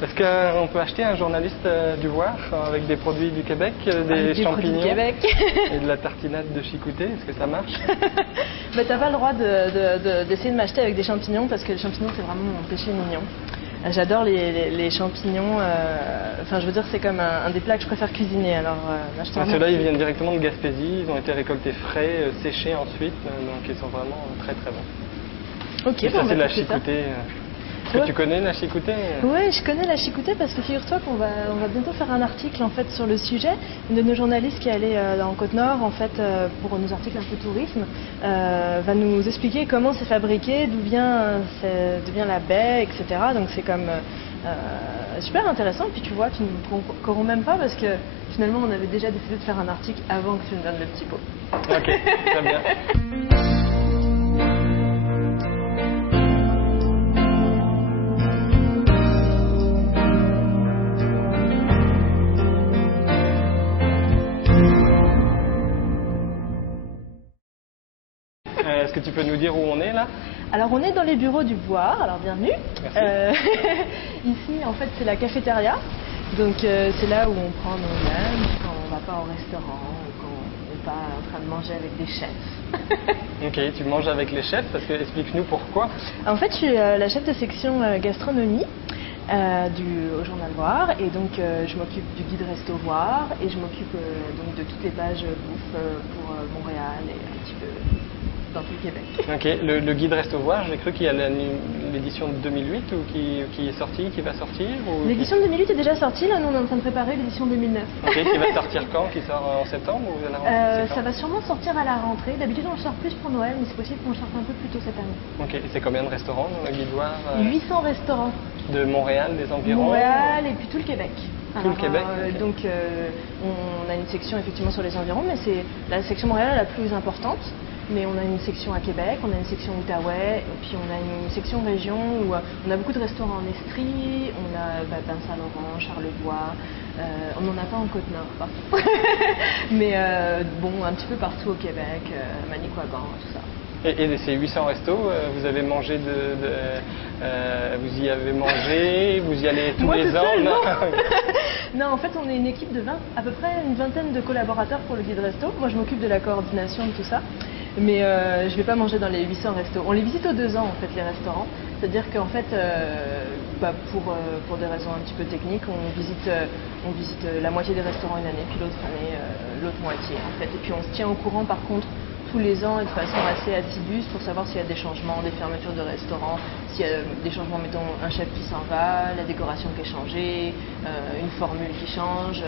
Est-ce qu'on peut acheter un journaliste du Var avec des produits du Québec, des champignons et de la tartinade de chicouté? Est-ce que ça marche? Bah, t'as pas le droit d'essayer de m'acheter avec des champignons parce que les champignons c'est vraiment mon péché mignon. J'adore les champignons, enfin je veux dire c'est comme un des plats que je préfère cuisiner. Alors, ceux-là ils viennent directement de Gaspésie, ils ont été récoltés frais, séchés ensuite, donc ils sont vraiment très très bons. Ok, et ça c'est la chicouté. Est-ce que tu connais la chicouté? Oui, je connais la chicouté parce que figure-toi qu'on va bientôt faire un article en fait sur le sujet. Une de nos journalistes qui est allée en Côte-Nord en fait pour nos articles un peu tourisme va nous expliquer comment c'est fabriqué, d'où vient la baie, etc. Donc c'est comme super intéressant. Puis tu vois, tu ne nous corromps même pas parce que finalement on avait déjà décidé de faire un article avant que tu nous donnes le petit pot. Ok, très bien. Est-ce que tu peux nous dire où on est là? Alors on est dans les bureaux du Var, alors bienvenue. Ici en fait c'est la cafétéria, donc c'est là où on prend nos lunchs quand on va pas au restaurant ou quand on n'est pas en train de manger avec des chefs. Ok, tu manges avec les chefs, parce que explique-nous pourquoi. En fait je suis la chef de section gastronomie au journal Var et donc je m'occupe du guide Resto Var et je m'occupe donc de toutes les pages bouffe pour Montréal et un petit peu dans tout le Québec. Ok, le guide Resto Var, j'ai cru qu'il y a l'édition de 2008 ou qui est sortie, qui va sortir ou... L'édition de 2008 est déjà sortie, là nous on est en train de préparer l'édition 2009. Ok, qui va sortir quand? Qui sort en septembre ou à la rentrée? Ça va sûrement sortir à la rentrée. D'habitude on le sort plus pour Noël, mais c'est possible qu'on le sorte un peu plus tôt cette année. Ok, et c'est combien de restaurants dans le guide Var? 800 restaurants. De Montréal, des environs? Montréal et puis tout le Québec. Tout le Québec okay. Donc on a une section effectivement sur les environs, mais c'est la section Montréal la plus importante. Mais on a une section à Québec, on a une section Outaouais, et puis on a une section région où on a beaucoup de restaurants en Estrie, on a Saint-Laurent, Charlevoix, on n'en a pas en Côte-Nord par contre. Mais bon, un petit peu partout au Québec, Manicouagan, tout ça. Et ces 800 restos, vous avez mangé vous y avez mangé, vous y allez tous les ans? Non, en fait, on est une équipe de à peu près une vingtaine de collaborateurs pour le guide resto. Moi, je m'occupe de la coordination de tout ça. Mais je ne vais pas manger dans les 800 restos. On les visite aux 2 ans, en fait, les restaurants. C'est-à-dire qu'en fait, pour des raisons un petit peu techniques, on visite la moitié des restaurants une année, puis l'autre année, l'autre moitié, en fait. Et puis on se tient au courant, par contre, tous les ans et de façon assez assidue pour savoir s'il y a des changements, des fermetures de restaurants, s'il y a des changements, mettons un chef qui s'en va, la décoration qui est changée, une formule qui change,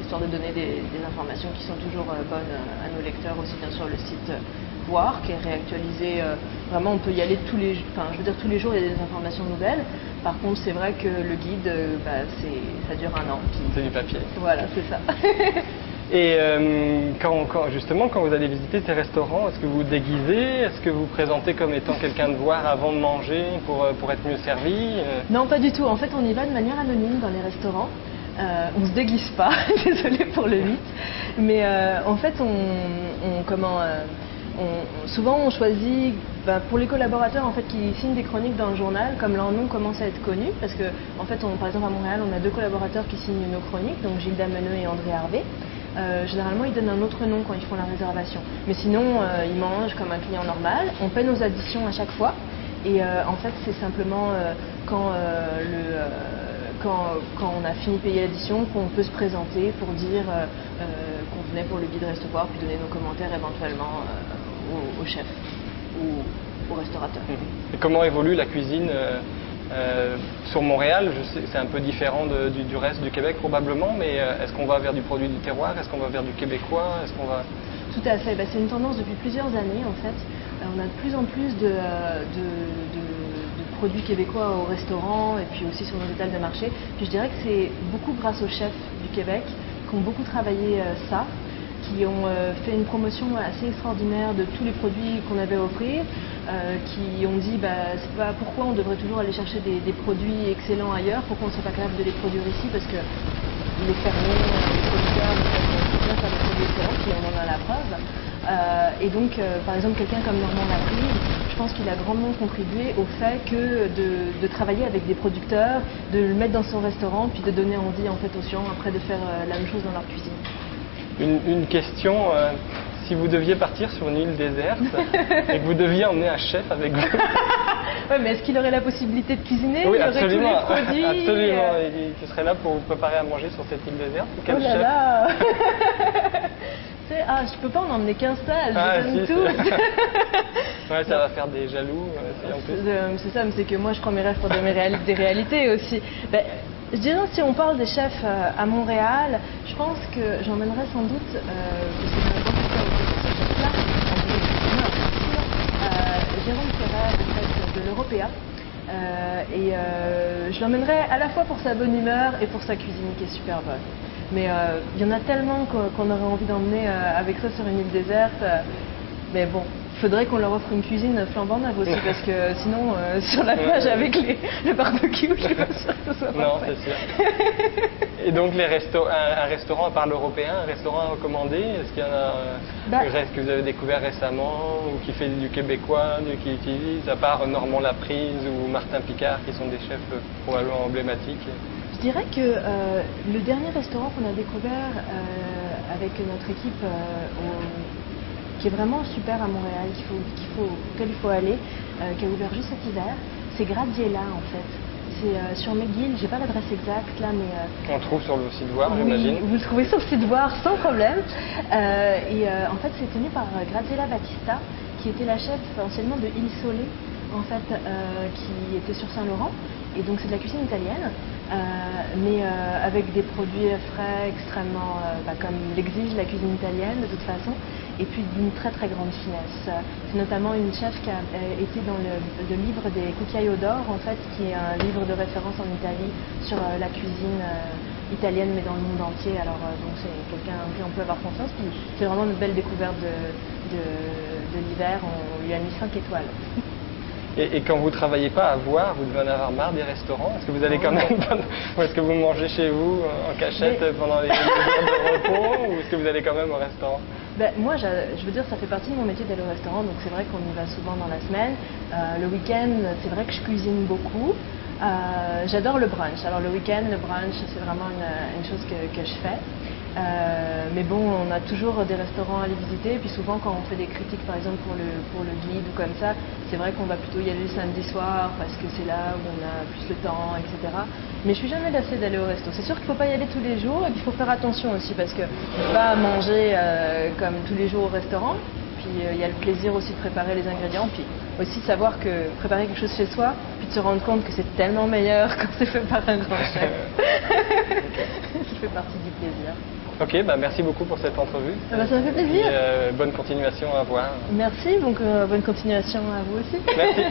histoire de donner des informations qui sont toujours bonnes à nos lecteurs, aussi bien sur le site Var qui est réactualisé. Vraiment, on peut y aller tous les jours, il y a des informations nouvelles. Par contre, c'est vrai que le guide, ça dure 1 an. C'est du papier. Voilà, c'est ça. Et justement, quand vous allez visiter ces restaurants, est-ce que vous vous déguisez? Est-ce que vous vous présentez comme étant quelqu'un de Var avant de manger pour être mieux servi? Non, pas du tout. En fait, on y va de manière anonyme dans les restaurants. On se déguise pas, désolé pour le mythe. Mais en fait, souvent on choisit, pour les collaborateurs en fait, qui signent des chroniques dans le journal, comme leur nom commence à être connu, parce que en fait, par exemple à Montréal, on a 2 collaborateurs qui signent nos chroniques, donc Gilles Dameneux et André Harvey. Généralement, ils donnent un autre nom quand ils font la réservation. Mais sinon, ils mangent comme un client normal. On paie nos additions à chaque fois. Et en fait, c'est simplement quand on a fini de payer l'addition qu'on peut se présenter pour dire qu'on venait pour le guide Resto Var, puis donner nos commentaires éventuellement au chef ou au restaurateur. Et comment évolue la cuisine sur Montréal? Je sais, c'est un peu différent du reste du Québec probablement, mais est-ce qu'on va vers du produit du terroir? Est-ce qu'on va vers du québécois? Tout à fait, c'est une tendance depuis plusieurs années en fait. On a de plus en plus de produits québécois au restaurant et puis aussi sur nos étals de marché. Puis je dirais que c'est beaucoup grâce aux chefs du Québec qui ont beaucoup travaillé ça, qui ont fait une promotion assez extraordinaire de tous les produits qu'on avait à offrir, qui ont dit c'est pas pourquoi on devrait toujours aller chercher des produits excellents ailleurs, pourquoi on ne serait pas capable de les produire ici, parce que les fermiers, les producteurs, bien faire des produits excellents, puis on en a la preuve. Et donc, par exemple, quelqu'un comme Normand Laprise, je pense qu'il a grandement contribué au fait que de travailler avec des producteurs, de le mettre dans son restaurant, puis de donner envie en fait aux gens après de faire la même chose dans leur cuisine. Une question, si vous deviez partir sur une île déserte et que vous deviez emmener un chef avec vous. Oui, mais est-ce qu'il aurait la possibilité de cuisiner? Oui, il aurait absolument. tous les produits Absolument. Et qui serait là pour vous préparer à manger sur cette île déserte? Quel Oh là chef? là. Tu sais, je peux pas en emmener qu'un seul, je donne si, tout. Ouais, ça va faire des jaloux. Si, en plus. C'est ça, mais c'est que moi je prends mes rêves pour des réalités aussi. Ben, je dirais, si on parle des chefs à Montréal, je pense que j'emmènerais sans doute, parce que j'ai un bon rapport avec ce chef-là, Jérôme Ferrer de l'Européa. Je l'emmènerais à la fois pour sa bonne humeur et pour sa cuisine qui est super bonne. Mais il y en a tellement qu'on aurait envie d'emmener avec ça sur une île déserte. Mais bon, il faudrait qu'on leur offre une cuisine flambant neuve aussi, parce que sinon, sur la plage avec le barbecue, je suis pas sûre que ce soit Non, parfait. c'est sûr. Et donc, un restaurant à part l'Européen, un restaurant à recommander? Est-ce qu'il y en a que vous avez découvert récemment, ou qui fait du québécois, qui utilise, à part Normand Laprise ou Martin Picard, qui sont des chefs probablement emblématiques? Je dirais que le dernier restaurant qu'on a découvert avec notre équipe, qui est vraiment super à Montréal, auquel il faut aller, qui a ouvert juste cet hiver, c'est Graziella en fait. C'est sur McGill, j'ai pas l'adresse exacte là, mais... On trouve sur le site Voir, oui, j'imagine. Vous le trouvez sur le site Voir sans problème. En fait, c'est tenu par Graziella Battista, qui était la chef anciennement de Il Sole, en fait, qui était sur Saint-Laurent. Et donc c'est de la cuisine italienne, mais avec des produits frais extrêmement, comme l'exige la cuisine italienne de toute façon, et puis d'une très très grande finesse. C'est notamment une chef qui a été dans le livre des Cucchiaio d'Or, en fait, qui est un livre de référence en Italie sur la cuisine italienne, mais dans le monde entier. Alors donc c'est quelqu'un en qui on peut avoir confiance. Puis c'est vraiment une belle découverte de l'hiver. On lui a mis 5 étoiles. Et quand vous ne travaillez pas à Voir, vous devez en avoir marre des restaurants? Est-ce que vous allez quand même... Ou est-ce que vous mangez chez vous en cachette pendant les jours de repos? Ou est-ce que vous allez quand même au restaurant? Moi, je veux dire, ça fait partie de mon métier d'aller au restaurant, donc c'est vrai qu'on y va souvent dans la semaine. Le week-end, c'est vrai que je cuisine beaucoup. J'adore le brunch. Alors le week-end, le brunch, c'est vraiment une chose que je fais. Mais bon, on a toujours des restaurants à aller visiter. Et puis souvent, quand on fait des critiques, par exemple pour le guide ou comme ça, c'est vrai qu'on va plutôt y aller le samedi soir parce que c'est là où on a plus le temps, etc. Mais je suis jamais lassée d'aller au resto. C'est sûr qu'il ne faut pas y aller tous les jours et puis il faut faire attention aussi parce que pas manger comme tous les jours au restaurant. Puis il y a le plaisir aussi de préparer les ingrédients. Puis aussi savoir que préparer quelque chose chez soi, puis de se rendre compte que c'est tellement meilleur quand c'est fait par un grand chef. Ça fait partie du plaisir. Ok, merci beaucoup pour cette entrevue. Ça me fait plaisir. Et, bonne continuation à Voir. Merci, donc bonne continuation à vous aussi. Merci.